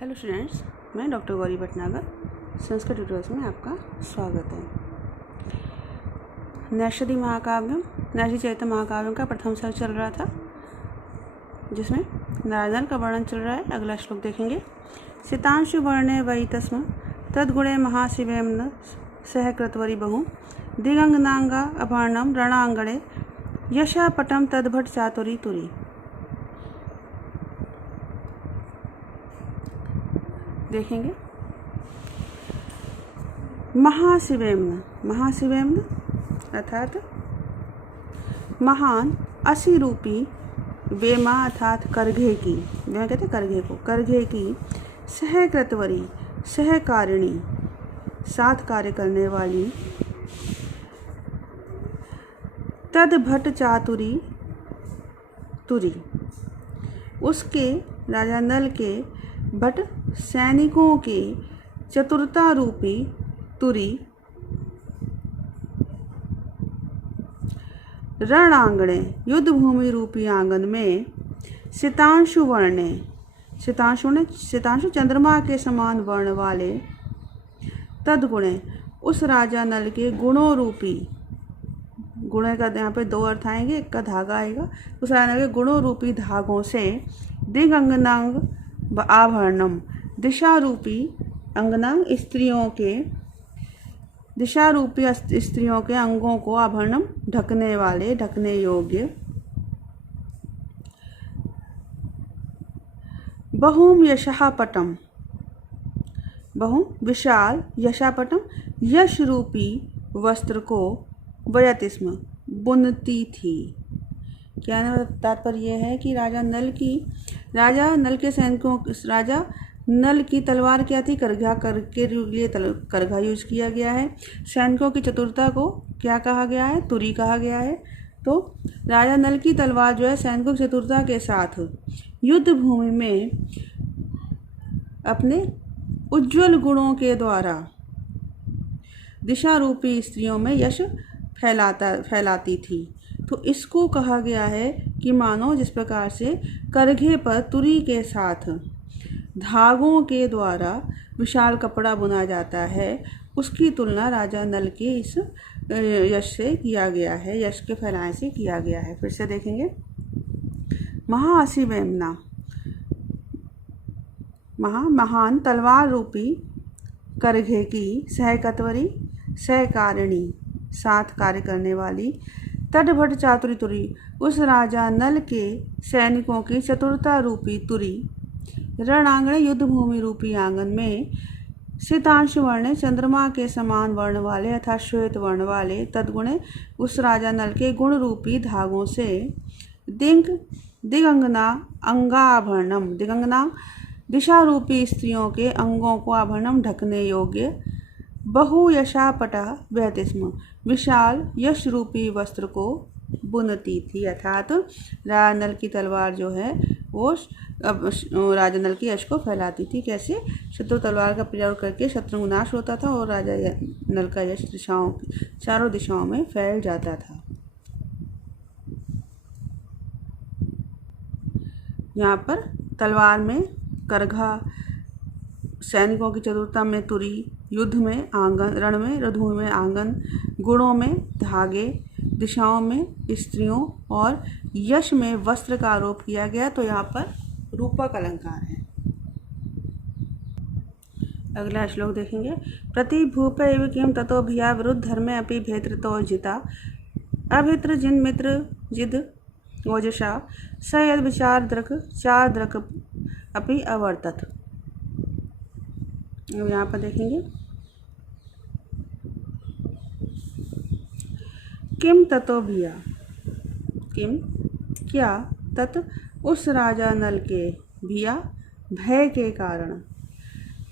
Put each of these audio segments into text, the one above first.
Hello students, मैं doctor Gauri Bhatnagar Sanskrit tutorials में आपका स्वागत है। नैषधि महाकाव्यम नैषधि चरित्र महाकाव्यम का प्रथम सर्ग चल रहा था, जिसमें नारायण का वर्णन चल रहा है। अगला श्लोक देखेंगे। सितांशु वर्णे वै तस्म तद्गुणे महाशिवेम न सह कृतवरी बहु दिगंगनांगा अभर्णम रणांगणे यशा पटम तद्भट चातुरी तुरी। देखेंगे। महाशिवेम्न अर्थात महान असी रूपी वेमा अर्थात करघे की, वेमा कहते हैं करघे को, करघे की सहकृतवरी सहकारिणी साथ कार्य करने वाली तद्भट चातुरी तुरी, उसके राजा नल के भट सैनिकों के चतुरता रूपी तुरी रण आंगणे युद्ध भूमि रूपी आंगन में सितांशु वर्णे, सितांशु चंद्रमा के समान वर्ण वाले तद्गुणे उस राजा नल के गुणों रूपी, गुण का यहाँ पे दो अर्थ आएंगे, एक का धागा आएगा, उस राजा नल के गुणों रूपी धागों से दिगंगनांग आभरणम दिशा रूपी अंगनांग स्त्रियों के, दिशा रूपी स्त्रियों के अंगों को आभरणम ढकने वाले, ढकने योग्य बहुम यशापटम, बहु विशाल यशापटम यश रूपी वस्त्र को वयतिस्म बुनती थी। क्या तात्पर्य यह है कि राजा नल के सैनिकों, राजा नल की तलवार क्या थी? करघा, के लिए करघा यूज किया गया है। सैनिकों की चतुरता को क्या कहा गया है? तुरी कहा गया है। तो राजा नल की तलवार जो है सैनिकों की चतुरता के साथ युद्ध भूमि में अपने उज्ज्वल गुणों के द्वारा दिशा रूपी स्त्रियों में यश फैलाती थी। तो इसको कहा गया है कि मानो जिस प्रकार से करघे पर तुरी के साथ धागों के द्वारा विशाल कपड़ा बुना जाता है, उसकी तुलना राजा नल के इस यश से किया गया है, यश के फैलाने से किया गया है। फिर से देखेंगे। महाशिवेम्ना महान तलवार रूपी करघे की सहकतवरी सहकारिणी साथ कार्य करने वाली तटभट चातुरी तुरी, उस राजा नल के सैनिकों की चतुरता रूपी तुरी रणांगणे युद्ध भूमि रूपी आंगन में सितांशु वर्ण चंद्रमा के समान वर्ण वाले अर्थात श्वेत वर्ण वाले तद्गुणे उस राजा नल के गुण रूपी धागों से दिगंगना अंगाभरणम, दिगंगना दिशा रूपी स्त्रियों के अंगों को आभरणम ढकने योग्य बहुयशापटा वहतिस्म विशाल यश रूपी वस्त्र को बुनती थी। अर्थात राजा नल की तलवार जो है वो राजा नल के यश को फैलाती थी। कैसे? शत्रु तलवार का प्रयोग करके शत्रु नाश होता था और राजा नल का यश चारों दिशाओं में फैल जाता था। यहाँ पर तलवार में करघा, सैनिकों की चतुरता में तुरी, युद्ध में आंगन, रण में रणभूमि में आंगन, गुणों में धागे, दिशाओं में स्त्रियों और यश में वस्त्र का आरोप किया गया। तो यहाँ पर रूपक अलंकार है। अगला श्लोक देखेंगे। प्रतिभूप एव किम ततो भिया विरुद्ध धर्मे अपि भेतृतो जिता अभित्र जिन मित्र जिद ओजसा स यद विचार द्रक चार द्रक अपि अवर्तत। यहाँ पर देखेंगे। किम ततो भिया, किम क्या, तत् उस राजा नल के, भिया भय के कारण,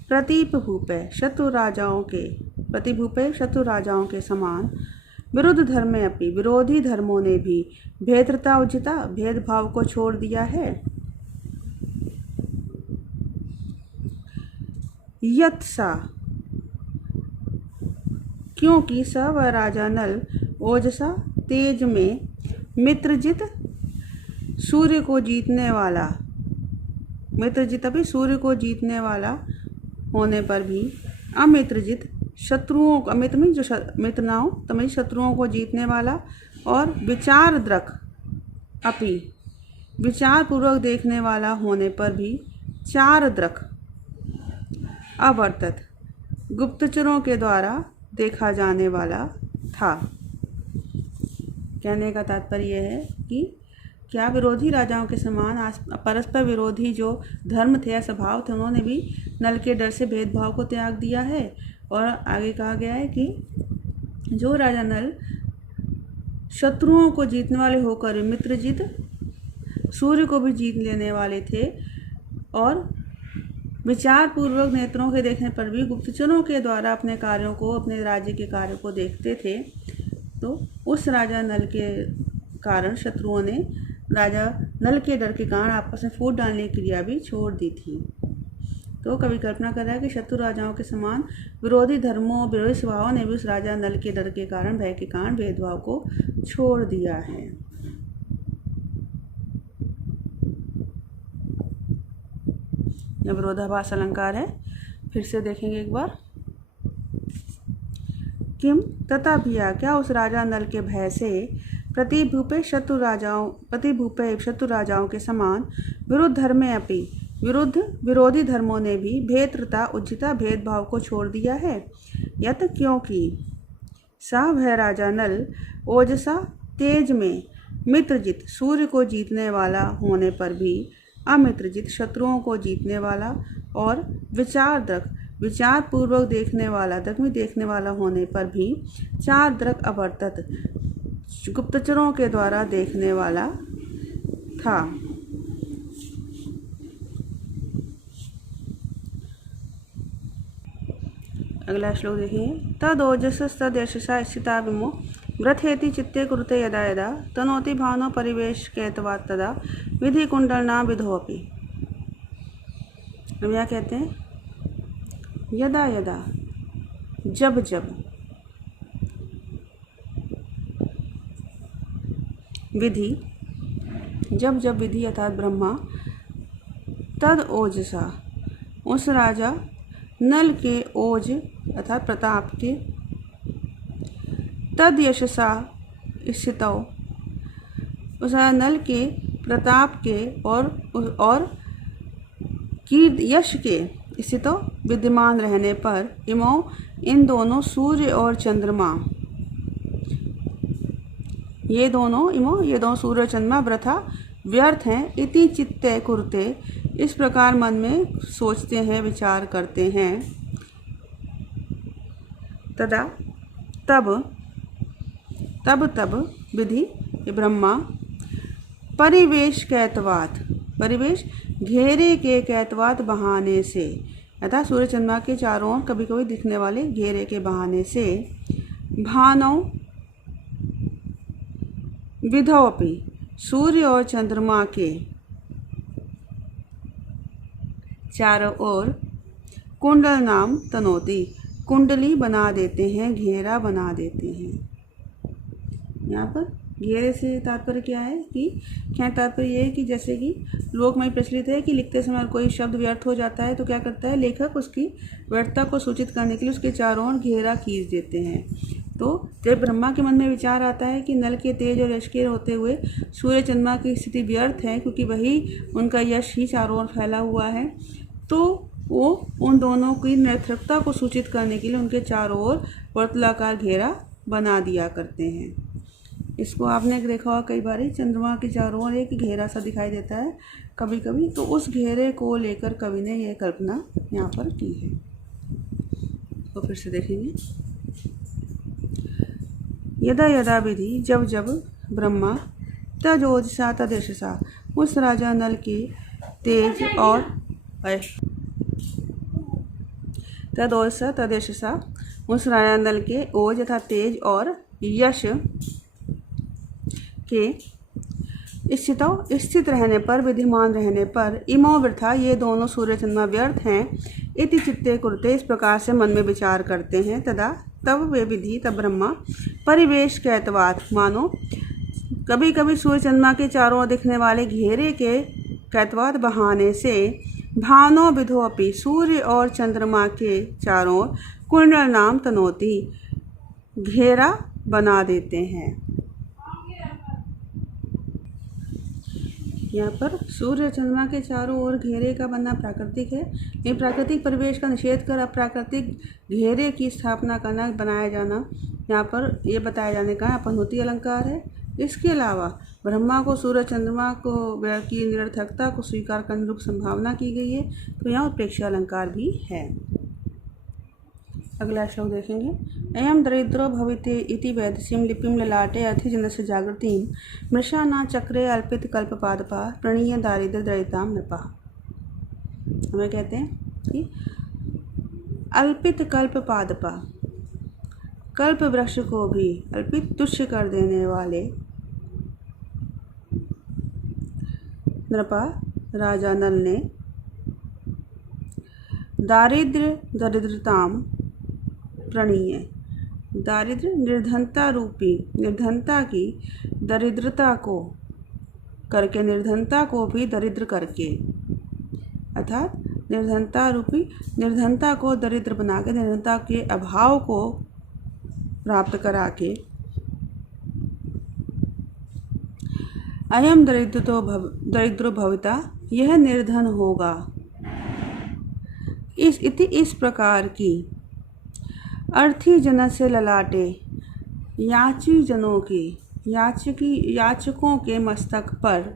प्रतिभूपे शत्रु राजाओं के, प्रतिभूपे शत्रु राजाओं के समान, विरुद्ध धर्मे अपि विरोधी धर्मों ने भी भेद्रता उचिता भेदभाव को छोड़ दिया है। यत् सा क्योंकि स वह राजा नल ओजसा तेज में मित्रजित सूर्य को जीतने वाला मित्रजित अपि सूर्य को जीतने वाला होने पर भी अमित्रजित शत्रुओं को, अमित्र में जो मित्र ना हो तमें शत्रुओं को जीतने वाला, और विचारद्रक अपि विचार पूर्वक देखने वाला होने पर भी चारद्रक अवर्तत गुप्तचरों के द्वारा देखा जाने वाला था। कहने का तात्पर्य यह है कि क्या विरोधी राजाओं के समान परस्पर विरोधी जो धर्म थे या स्वभाव थे, उन्होंने भी नल के डर से भेदभाव को त्याग दिया है। और आगे कहा गया है कि जो राजा नल शत्रुओं को जीतने वाले होकर मित्रजित सूर्य को भी जीत लेने वाले थे, और विचार पूर्वक नेत्रों के देखने पर भी गुप्तचरों के द्वारा अपने कार्यों को, अपने राज्य के कार्यों को देखते थे, तो उस राजा नल के कारण शत्रुओं ने राजा नल के डर के कारण आपस में फूट डालने की क्रिया भी छोड़ दी थी। तो कवि कल्पना कर रहा है कि शत्रु राजाओं के समान विरोधी धर्मों, विरोधी स्वभावों ने भी उस राजा नल के डर के कारण, भय के कारण भेदभाव को छोड़ दिया है। यह विरोधाभास अलंकार है। फिर से देखेंगे एक बार। किम तथा भिया, क्या उस राजा नल के भय से प्रतिभूपे शत्रु राजाओं के समान विरुद्ध धर्मे अपि विरोधी धर्मों ने भी भेत्रता उज्जिता भेदभाव को छोड़ दिया है। यत क्योंकि सा वह राजा नल ओजसा तेज में मित्रजित सूर्य को जीतने वाला होने पर भी अमित्रजित शत्रुओं को जीतने वाला, और विचार पूर्वक देखने वाला होने पर भी चारद्रक अवर्तत गुप्तचरों के द्वारा देखने वाला था। अगला श्लोक देखिए। तदोजसस्तद्यशसा स्थिता विमो व्रथेति चित्ते कुरुते यदा यदा तनोति भानो परिवेश केतवात् तदा विधि कुंडलना विधोपि। हम यहाँ कहते हैं यदा यदा, जब जब, विधि, जब जब विधि अर्थात ब्रह्मा, तद ओजसा उस राजा नल के ओज अर्थात प्रताप के, तद यशसा स्थितौ उस नल के प्रताप के और कीर्ति यश के स्थितौ विद्यमान रहने पर इमो इन दोनों सूर्य और चंद्रमा, ये दोनों सूर्य और चंद्रमा वृथा व्यर्थ हैं। इति चित्ते कुरुते, इस प्रकार मन में सोचते हैं, विचार करते हैं। तदा तब विधि ब्रह्मा परिवेश कैतवात, परिवेश घेरे के कैतवात बहाने से, अर्थात सूर्य चंद्रमा के चारों ओर कभी कभी दिखने वाले घेरे के बहाने से, भानौ विधोपि सूर्य और चंद्रमा के चारों ओर कुंडल नाम तनोती, कुंडली बना देते हैं, घेरा बना देते हैं। यहाँ पर घेरे से तात्पर्य क्या है कि तात्पर्य ये है कि जैसे कि लोक में प्रचलित है कि लिखते समय कोई शब्द व्यर्थ हो जाता है तो क्या करता है लेखक, उसकी व्यर्थता को सूचित करने के लिए उसके चारों ओर घेरा खींच देते हैं। तो जब ब्रह्मा के मन में विचार आता है कि नल के तेज और यश के होते हुए सूर्य चंद्रमा की स्थिति व्यर्थ है, क्योंकि वही उनका यश ही चारों ओर फैला हुआ है, तो वो उन दोनों की निरर्थकता को सूचित करने के लिए उनके चारों ओर वर्तुलाकार घेरा बना दिया करते हैं। इसको आपने देखा होगा कई बार, चंद्रमा के चारों ओर एक घेरा सा दिखाई देता है कभी कभी, तो उस घेरे को लेकर कवि ने यह कल्पना यहाँ पर की है। तो फिर से देखेंगे। यदा यदा विधि, जब जब, ब्रह्मा, तजोजसा तदेशसा, उस राजा नल के तेज और तदोजसा तदेशसा, उस राजा नल के ओज तथा तेज और यश के स्थित रहने पर, विद्यमान रहने पर, इमो वृथा, ये दोनों सूर्य चंद्रमा व्यर्थ हैं। इति चित्ते कुरुते, इस प्रकार से मन में विचार करते हैं। तदा तब वे विधि, तब ब्रह्मा, परिवेश कैतवात, मानो कभी कभी सूर्य चंद्रमा के चारों ओर दिखने वाले घेरे के कैतवात बहाने से भानो विधोपि सूर्य और चंद्रमा के चारों ओर कुंडल नाम तनोती घेरा बना देते हैं। यहाँ पर सूर्य चंद्रमा के चारों ओर घेरे का बनना प्राकृतिक है। ये प्राकृतिक परिवेश का निषेध कर अप्राकृतिक घेरे की स्थापना करना, बनाया जाना, यहाँ पर ये बताया जाने का अपनहोती अलंकार है। इसके अलावा ब्रह्मा को सूर्य चंद्रमा को की निरर्थकता को स्वीकार करने रूप संभावना की गई है, तो यहाँ उत्प्रेक्षा अलंकार भी है। अगला श्लोक देखेंगे। अयम दरिद्रो भविते इति वैदसीं लिपिं ललाटे अर्थिजनस्य जागृतिं मृषा न चक्रे अल्पित कल्पपादपा प्रणीय दारिद्र्य दरिद्रतां नृपः। हमें कहते हैं कि अल्पित कल्पपादपा, कल्प वृक्ष को भी अल्पित तुच्छ कर देने वाले नृपा राजा नल ने दरिद्रताम प्रणीय, दारिद्र्य निर्धनता रूपी, निर्धनता की दरिद्रता को करके, निर्धनता को भी दरिद्र करके, अर्थात निर्धनता रूपी निर्धनता को दरिद्र बना के, निर्धनता के अभाव को प्राप्त करा के, अयम दरिद्रो भविता, यह निर्धन होगा, इस प्रकार की अर्थी जन से ललाटे, याची जनों के, याचकों के मस्तक पर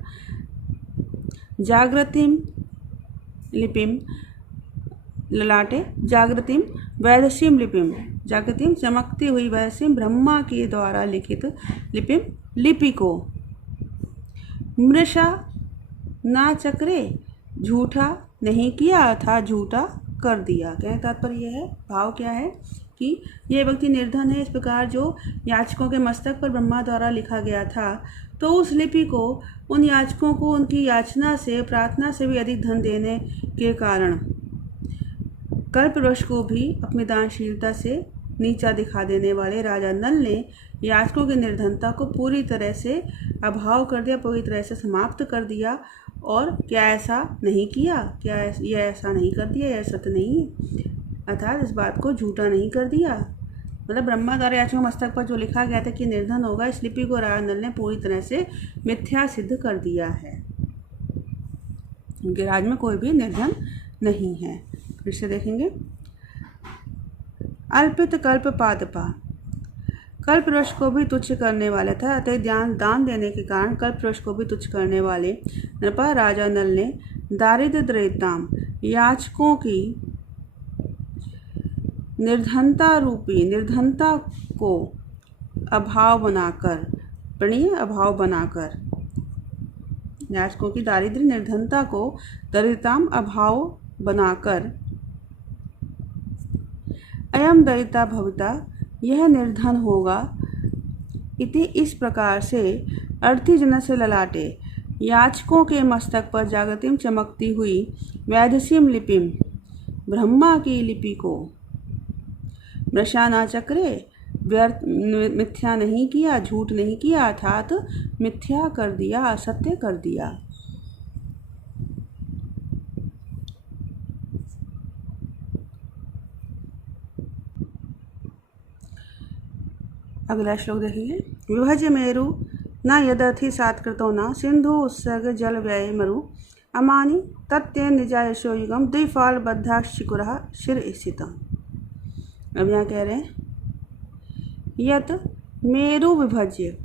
जागृतिम लिपिम ललाटे, जागृतिम वैदसीम लिपिम, जागृतिम चमकती हुई वैदसीम ब्रह्मा के द्वारा लिखित लिपिम लिपि को मृषा ना चक्रे, झूठा नहीं किया अर्थात झूठा कर दिया। क्या तात्पर्य है, भाव क्या है कि यह व्यक्ति निर्धन है। इस प्रकार जो याचकों के मस्तक पर ब्रह्मा द्वारा लिखा गया था, तो उस लिपि को उन याचकों को उनकी याचना से, प्रार्थना से भी अधिक धन देने के कारण कल्पवृक्ष को भी अपनी दानशीलता से नीचा दिखा देने वाले राजा नल ने याचकों की निर्धनता को पूरी तरह से अभाव कर दिया, पूरी तरह से समाप्त कर दिया। और क्या ऐसा नहीं किया, क्या यह ऐसा नहीं कर दिया, यह सत्य नहीं, अर्थात इस बात को झूठा नहीं कर दिया। मतलब ब्रह्मा द्वारा याचकों मस्तक पर जो लिखा गया था कि निर्धन होगा, इस लिपि को राजा नल ने पूरी तरह से मिथ्या सिद्ध कर दिया है। उनके राज में कोई भी निर्धन नहीं है। फिर से देखेंगे। अल्पित कल्प पादपा, कल्प वृक्ष को भी तुच्छ करने वाले था, अतः दान देने के कारण कल्प वृक्ष को भी तुच्छ करने वाले नृपा राजा नल ने दारिद्र्य दरिद्रताम, याचकों की निर्धनता रूपी निर्धनता को अभाव बनाकर, प्रणीय अभाव बनाकर, याचकों की दारिद्र्य निर्धनता को दरिद्रताम अभाव बनाकर, अयम दरिद्रता भविता, यह निर्धन होगा, इति इस प्रकार से अर्थी जन से ललाटे, याचकों के मस्तक पर जागृतिम चमकती हुई वैदसीम लिपिम, ब्रह्मा की लिपि को मृषा न चक्रे, व्यर्थ मिथ्या नहीं किया, झूठ नहीं किया, अर्थात मिथ्या कर दिया, असत्य कर दिया। अगला श्लोक देखेंगे। विभज्य मेरु न यदर्थि सात्कृतो न सिंधु उत्सर्ग जल व्यय मरु अमानि तत्ते निजायशो युगम द्विफाल बद्धाक्षिकुरः शिर स्थितम्। अब यहाँ कह रहे हैं यत मेरु विभज्य,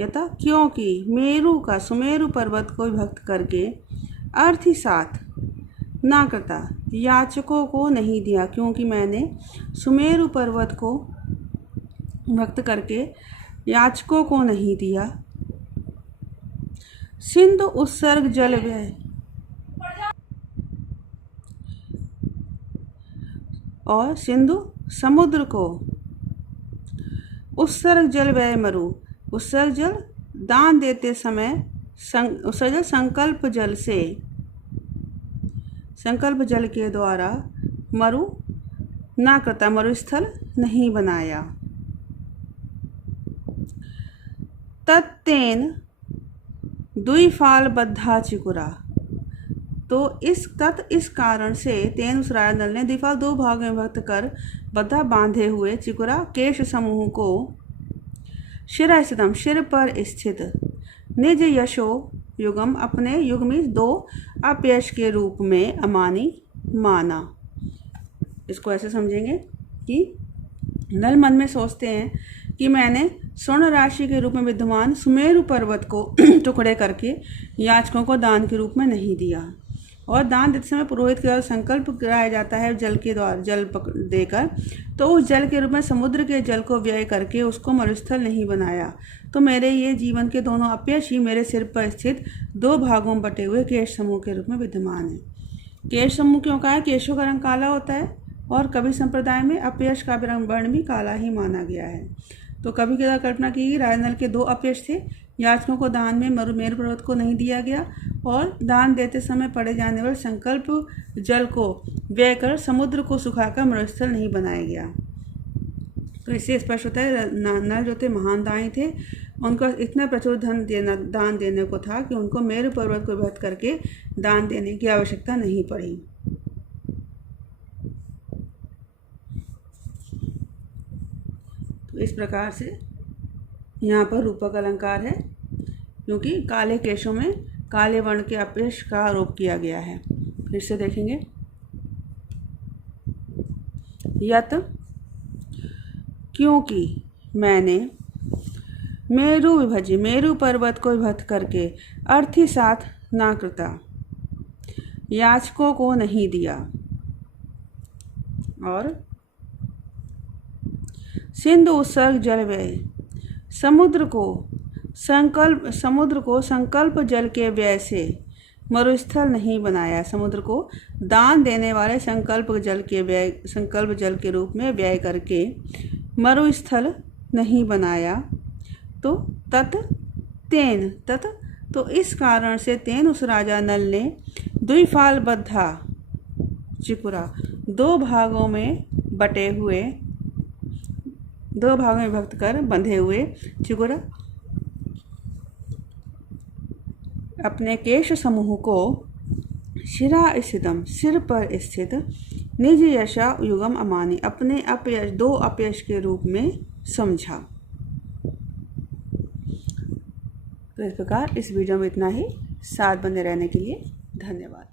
यथा क्योंकि मेरु का, सुमेरु पर्वत को विभक्त करके, अर्थी साथ ना करता, याचकों को नहीं दिया, क्योंकि मैंने सुमेरु पर्वत को भक्त करके याचकों को नहीं दिया। सिंधु उत्सर्ग जल व्यय, और सिंधु समुद्र को, उत्सर्ग जल व्यय मरु, उत्सर्ग जल दान देते समय, उत्सर्ग जल संकल्प जल से, संकल्प जल के द्वारा मरु ना करता, मरुस्थल नहीं बनाया। तत्तेन द्विफाल बद्धा चिकुरा, तो इस कारण से तेन उस राजा नल ने द्विफाल दो भाग में विभक्त कर बद्धा बांधे हुए चिकुरा केश समूह को शिरा स्थितम सिर पर स्थित निज यशो युगम अपने युग में दो अपयश के रूप में अमानी माना। इसको ऐसे समझेंगे कि नल मन में सोचते हैं कि मैंने स्वर्ण राशि के रूप में विद्यमान सुमेरु पर्वत को टुकड़े करके याचकों को दान के रूप में नहीं दिया, और दान देते समय पुरोहित के द्वारा संकल्प कराया जाता है जल के द्वारा जल देकर, तो उस जल के रूप में समुद्र के जल को व्यय करके उसको मरुस्थल नहीं बनाया। तो मेरे ये जीवन के दोनों अपयश ही मेरे सिर पर स्थित दो भागों में बटे हुए केश समूह के रूप में विद्यमान है। केश समूह क्यों कहा है? केशों का रंग काला होता है और कवि संप्रदाय में अपयश का वर्ण भी काला ही माना गया है। तो कवि की कल्पना की राजा नल के दो अपयश थे, याचकों को दान में मेरु पर्वत को नहीं दिया गया और दान देते समय पड़े जाने वाले संकल्प जल को व्यय कर समुद्र को सुखाकर मरुस्थल नहीं बनाया गया। तो इससे स्पष्ट होता है नल जो थे महान दानी थे, उनका इतना प्रचुर दान देने को था कि उनको मेरु पर्वत को विभक्त करके दान देने की आवश्यकता नहीं पड़ी। तो इस प्रकार से यहाँ पर रूपक अलंकार है, क्योंकि काले केशों में काले वर्ण के अपयश का आरोप किया गया है। फिर से देखेंगे, यत क्योंकि मैंने मेरु पर्वत को विभक्त करके अर्थी साथ ना कृता, याचकों को नहीं दिया, और सिंधु उत्सर्ग जल व्यय समुद्र को संकल्प जल के व्यय से मरुस्थल नहीं बनाया। समुद्र को दान देने वाले संकल्प जल के रूप में व्यय करके मरुस्थल नहीं बनाया। तो तो इस कारण से तेन उस राजा नल ने द्विफाल बद्धा चिकुरा दो भागों में विभक्त कर बंधे हुए चिकुरा अपने केश समूह को शिरा स्थितम सिर पर स्थित निज यशा युगम अमानी अपने अपयश दो अपयश के रूप में समझा। तो इस प्रकार इस वीडियो में इतना ही। साथ बने रहने के लिए धन्यवाद।